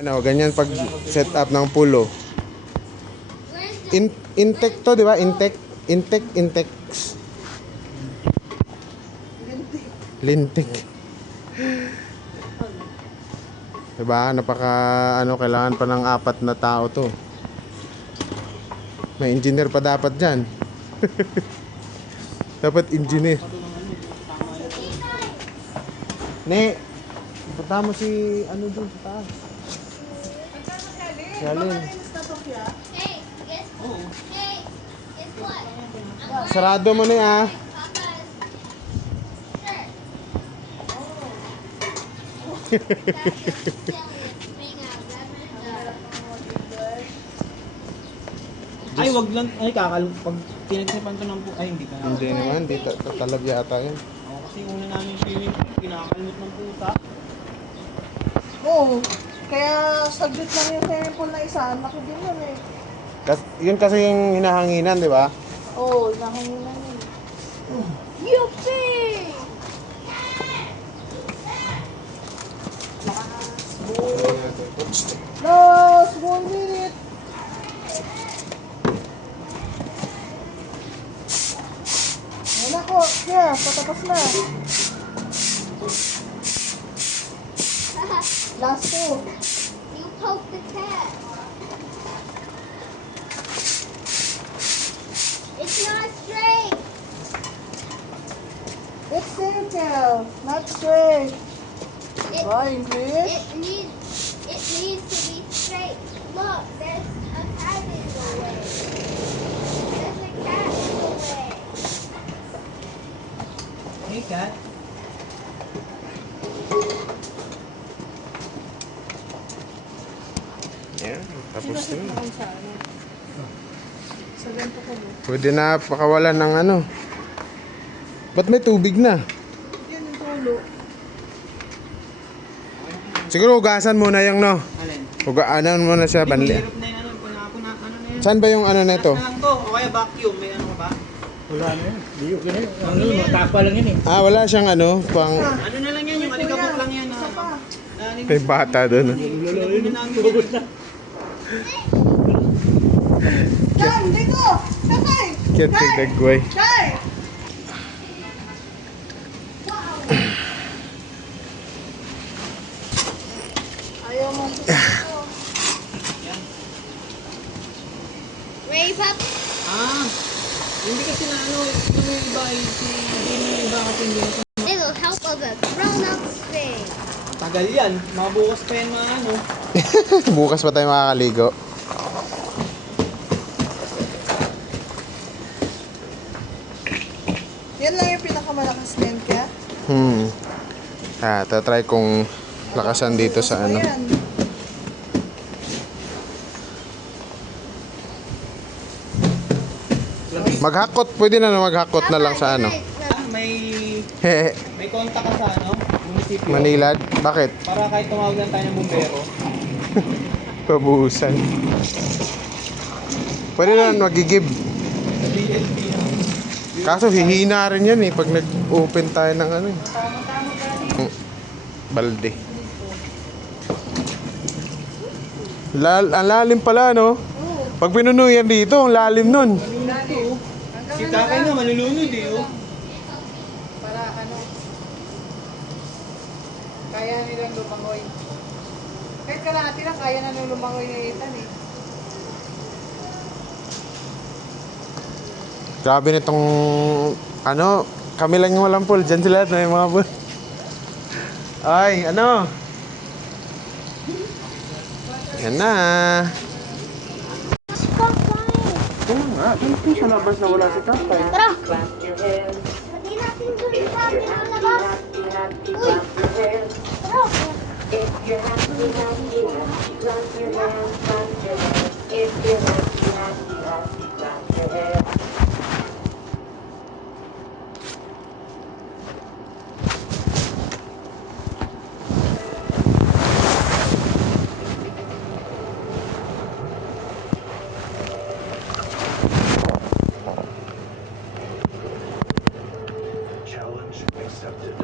Ano, ganyan pag set up ng pulo. Intake to, di ba? Intake. Lintik. Diba? Napaka kailangan pa ng 4 na tao to. May engineer pa dapat diyan. Dapat engineer. Ne, punta mo si doon sa taas. Galing. Sarado mo na ah. Ay, wag lang. Ay, pag pinagsipan to ng ay, hindi ka. Hindi naman, di tatalab yata yun. Oo, kasi una namin swimming pool, pinakakalmot ng puta. Oo. Kaya saglit lang yung swimming pool na isa. Laki din yun eh. Yun kasi yung hinahanginan, di ba? Oo, nahanginan yun. Yuppie! Last 1 minute. Ayan ako. Yeah, patapos na. Last 2. You poke the cat. It's not straight. It's circle, not straight. It, English? it needs to be straight. Look, there's a cat in the way. There's a cat in the way. Hey, cat. Yeah, tapos na yun. Sa ganito ko mo. Pwede na pakawalan ng Ba't may tubig na? Yan yung tulo. Siguro hugasan muna yung Alin? Hugaanan muna siya, banli. Mahirap na yun, ano na yan. Saan ba yung na ito? Last na lang to, o kaya vacuum, may ano ka ba? Wala na yun. Liyo ka na yun. Ano, matapa lang yun eh. Wala siyang pang... Ano na lang yan, yung alikabok lang yan. Isa pa. May bata doon. Tubos na. Yan, dito! Tatay! Kaya tigdagway. Tay! Ayaw mong puso. Ready, Pop? Hindi kasi na yung iba, hindi yung iba kasi hindi na. It'll help of a grown-up thing. Tagal yan, mabukas pa yan mga ano. Bukas pa tayo makakaligo. Yan lang yung pinakamalakas na yan, kaya? Tatry kong lakasan dito sa Ayan. Maghakot, pwede na maghakot na lang sa May kontak ka sa munisipyo. Manilad. Bakit? Para kahit tumawag lang tayo ng bumbero. Pabuhusan. Pwede na magigib. Sa BLT. Kaso hihina rin yan pag nag-open tayo ng balde. Ang lalim pala, no? Pag pinuno yan dito, ang lalim nun. Si Takay na malulunod oh. Para kaya nilang lumangoy. Kahit kalahati lang, kaya na nung lumangoy na itan eh. Grabe nitong, kami lang yung walang pool. Diyan sila, may mga pool. Ay, Yan na. Ano sa labas na wala si tatay? Tara! Hindi natin dun sa labas. Uy! Tara! Challenge accepted.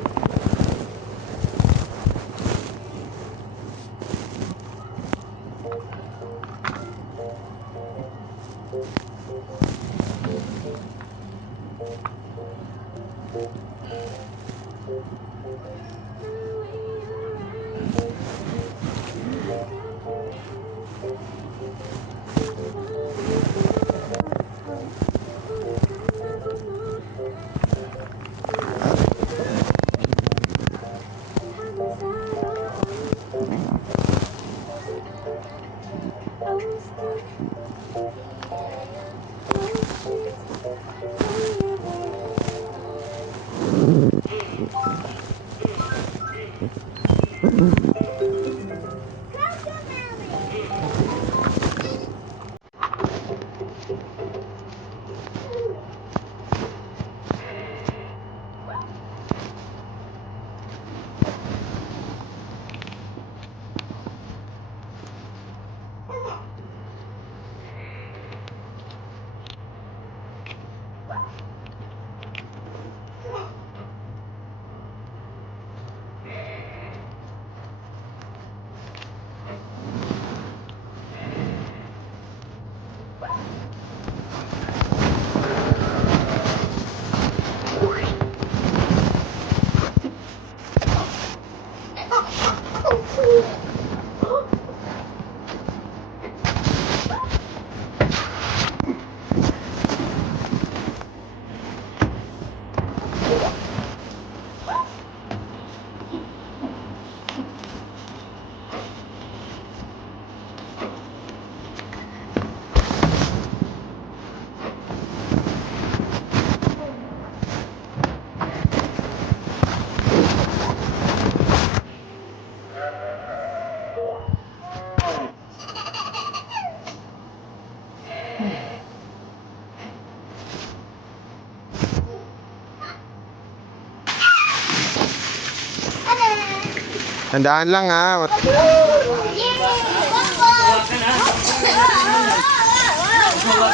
Handaan lang ha. Hawakan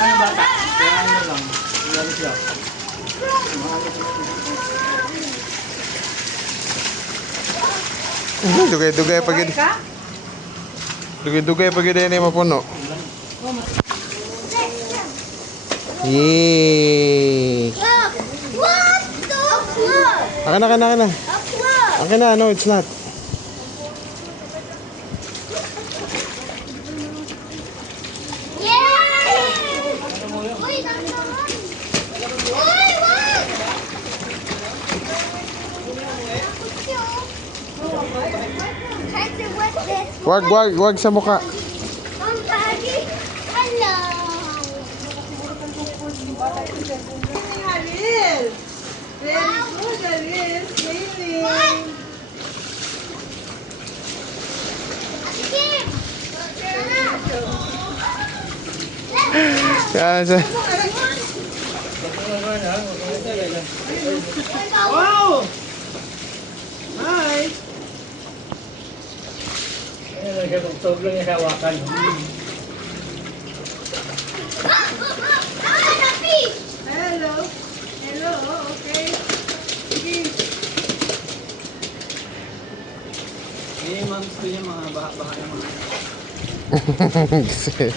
yung bata. Kaya ano lang. Ilalit siya. Dugay-dugay pag Dugay-dugay pag ini mapuno. Yee. Look! Look! Akin na. Look! Akin na, no, it's not. Yay! Uy, naman! Uy, wag! Time to wet this. Wag sa mukha. Mom, Daddy, hello! Halil! Very good, Halil. Swimming. Kim! Yan, sa... Wow! Hi! Ayan lang siya. Tugtog lang niya sa hawakan. Hello. Hello, okay. Sige. Eh, ma'am, gusto niya mga baka ng mga... Let's go!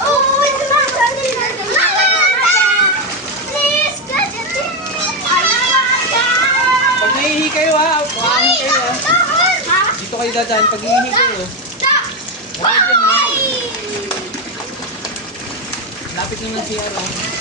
Oh, it's Pag naihi kayo ha, buhangin kayo ha. Dito kayo dadaan, pag naihi kayo. Lapit lang ng CR ha.